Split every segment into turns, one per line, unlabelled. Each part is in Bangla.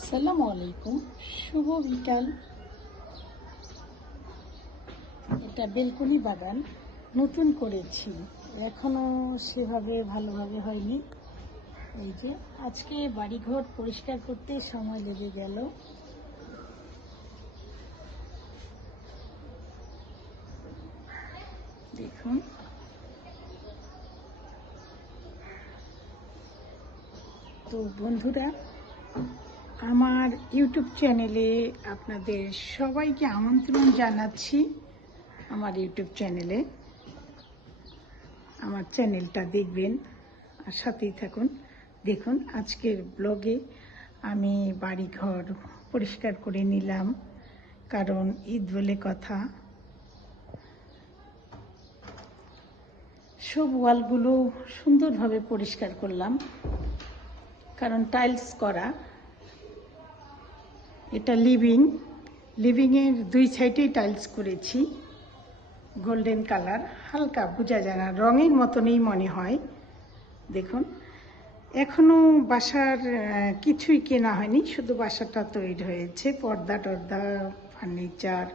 আসসালামু আলাইকুম। শুভ বিকাল। এটা বেলকুনি বাগান। নতুন করেছি। এখনও সেভাবে ভালোভাবে হয়নি। এই যে, আজকে বাড়িঘর পরিষ্কার করতে সময় লেগে গেল। দেখুন। তো বন্ধুরা আমার ইউটিউব চ্যানেলে আপনাদের সবাইকে আমন্ত্রণ জানাচ্ছি আমার ইউটিউব চ্যানেলে। আমার চ্যানেলটা দেখবেন আর সাথেই থাকুন। দেখুন, আজকের ব্লগে আমি বাড়িঘর পরিষ্কার করে নিলাম, কারণ ঈদ বলে কথা। সব ওয়ালগুলো সুন্দরভাবে পরিষ্কার করলাম, কারণ টাইলস করা। এটা লিভিং লিভিংয়ের দুই সাইডেই টাইলস করেছি গোল্ডেন কালার হালকা বোঝা যায় না, রঙের মতনই মনে হয়। দেখুন এখনও বাসার কিছুই কেনা হয়নি, শুধু বাসাটা তৈরি হয়েছে, পর্দা টর্দা ফার্নিচার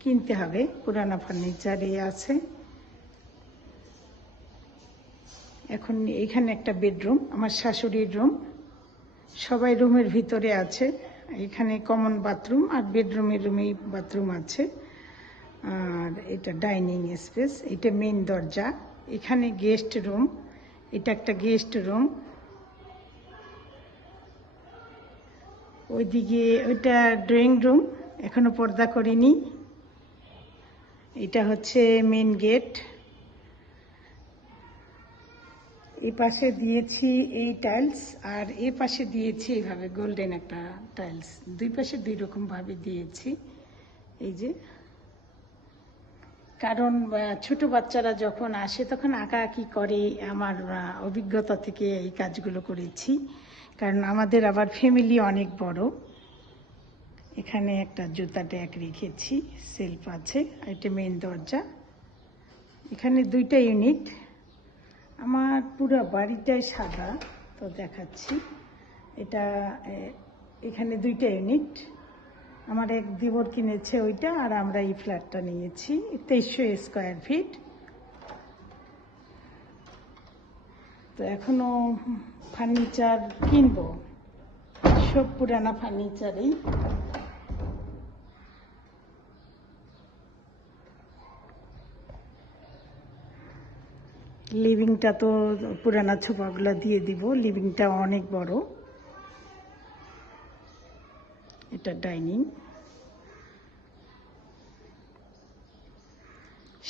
কিনতে হবে, পুরানো ফার্নিচারই আছে। এখন এখানে একটা বেডরুম আমার শাশুড়ির রুম সবাই রুমের ভিতরে আছে। এখানে কমন বাথরুম আর বেডরুমের রুমেই বাথরুম আছে। আর এটা ডাইনিং স্পেস এটা মেন দরজা। এখানে গেস্ট রুম এটা একটা গেস্ট রুম ওইদিকে ওইটা ড্রয়িং রুম এখনও পর্দা করিনি। এটা হচ্ছে মেন গেট এই পাশে দিয়েছি এই টাইলস আর এ পাশে দিয়েছি এইভাবে গোল্ডেন একটা টাইলস দুই পাশে দুই রকম ভাবে দিয়েছি। এই যে। কারণ ছোট বাচ্চারা যখন আসে তখন আঁকাআঁকি করে আমার অভিজ্ঞতা থেকে এই কাজগুলো করেছি। কারণ আমাদের আবার ফ্যামিলি অনেক বড়। এখানে একটা জুতা ট্যাগ রেখেছি সেলফ আছে, এটা মেন দরজা। এখানে দুইটা ইউনিট আমার পুরো বাড়িটাই সাদা, তো দেখাচ্ছি। এটা এখানে দুইটা ইউনিট। আমার এক দেবর কিনেছে ওইটা, আর আমরা এই ফ্ল্যাটটা নিয়েছি, তেইশশো স্কোয়ার ফিট। তো এখনও ফার্নিচার কিনবো। সব পুরানা ফার্নিচারই। লিভিংটা তো পুরানা ছোপাগুলো দিয়ে দিব। লিভিংটা অনেক বড়। এটা ডাইনিং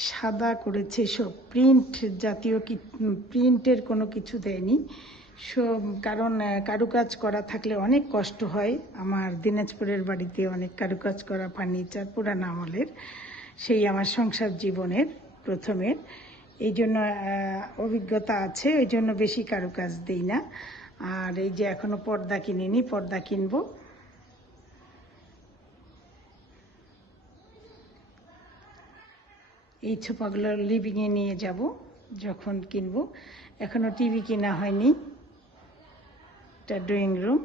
সাদা করেছে সব প্রিন্ট জাতীয় কি প্রিন্টের কোনো কিছু দেয়নি। সব কারণ কারুকাজ করা থাকলে অনেক কষ্ট হয়। আমার দিনাজপুরের বাড়িতে অনেক কারুকাজ করা ফার্নিচার, পুরান আমলের। সেই আমার সংসার জীবনের প্রথমের। এই জন্য অভিজ্ঞতা আছে ওই জন্য বেশি কারুকাজ দিই না। আর এই যে এখনও পর্দা কিনিনি, পর্দা কিনবো। এই ছোপাগুলো লিভিংয়ে নিয়ে যাব, যখন কিনবো। এখনও টিভি কেনা হয়নি, এটা ড্রয়িং রুম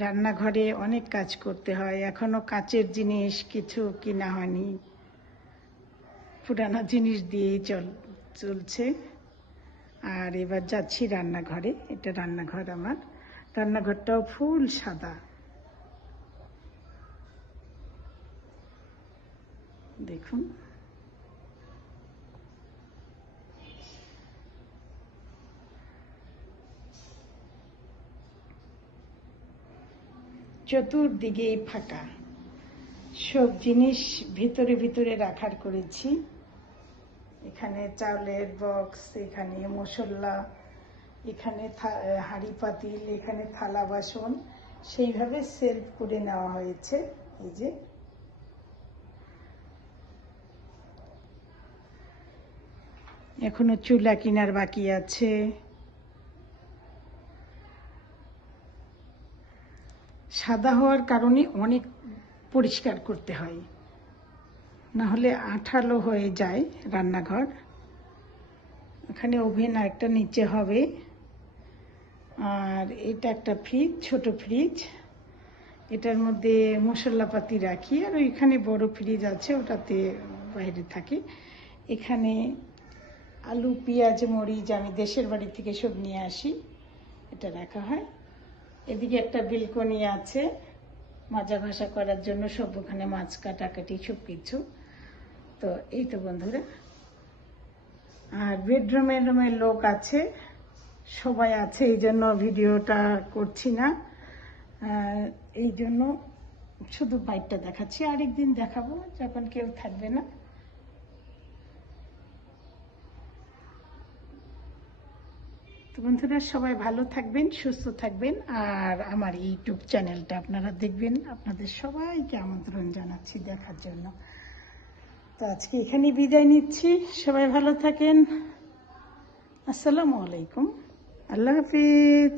রান্নাঘরে অনেক কাজ করতে হয়। এখনও কাচের জিনিস কিছু কিনা হয়নি। পুরানো জিনিস দিয়েই চল, চলছে। আর এবার যাচ্ছি রান্নাঘরে। এটা রান্নাঘর আমার। রান্নাঘরটাও ফুল সাদা। দেখুন। চতুর্দিকেই ফাঁকা। সব জিনিস ভিতরে ভিতরে রাখার করেছি। এখানে চাউলের বক্স এখানে মশলা, এখানে হাঁড়ি পাতিল, এখানে থালা বাসন, সেইভাবে সেলফ করে নেওয়া হয়েছে। এই যে। এখনও চুলা কেনার বাকি আছে। সাদা হওয়ার কারণে অনেক পরিষ্কার করতে হয়। না হলে আঠালো হয়ে যায় রান্নাঘর। এখানে ওভেন আরেকটা নিচে হবে। আর এটা একটা ফ্রিজ, ছোট ফ্রিজ। এটার মধ্যে মশলাপাতি রাখি। আর ওইখানে বড় ফ্রিজ আছে, ওটাতে বাইরে থাকে। এখানে আলু, পেঁয়াজ, মরিচ আমি দেশের বাড়ি থেকে সব নিয়ে আসি। এটা রাখা হয়। এদিকে একটা বিলকনি আছে। মাজা ঘষা করার জন্য সব ওখানে মাছ কাটাকাটি সব কিছু তো এই তো বন্ধুরা। আর বেডরুমে রুমে লোক আছে। সবাই আছে, এই জন্য ভিডিওটা করছি না। এই জন্য শুধু বাইকটা দেখাচ্ছি। আরেকদিন দেখাবো, যখন কেউ থাকবে না। তো বন্ধুরা, সবাই ভালো থাকবেন, সুস্থ থাকবেন, আর আমার ইউটিউব চ্যানেলটা আপনারা দেখবেন, আপনাদের সবাইকে আমন্ত্রণ জানাচ্ছি দেখার জন্য। তো আজকে এখানে বিদায় নিচ্ছি, সবাই ভালো থাকেন। আসসালামু আলাইকুম, আল্লাহ হাফিজ।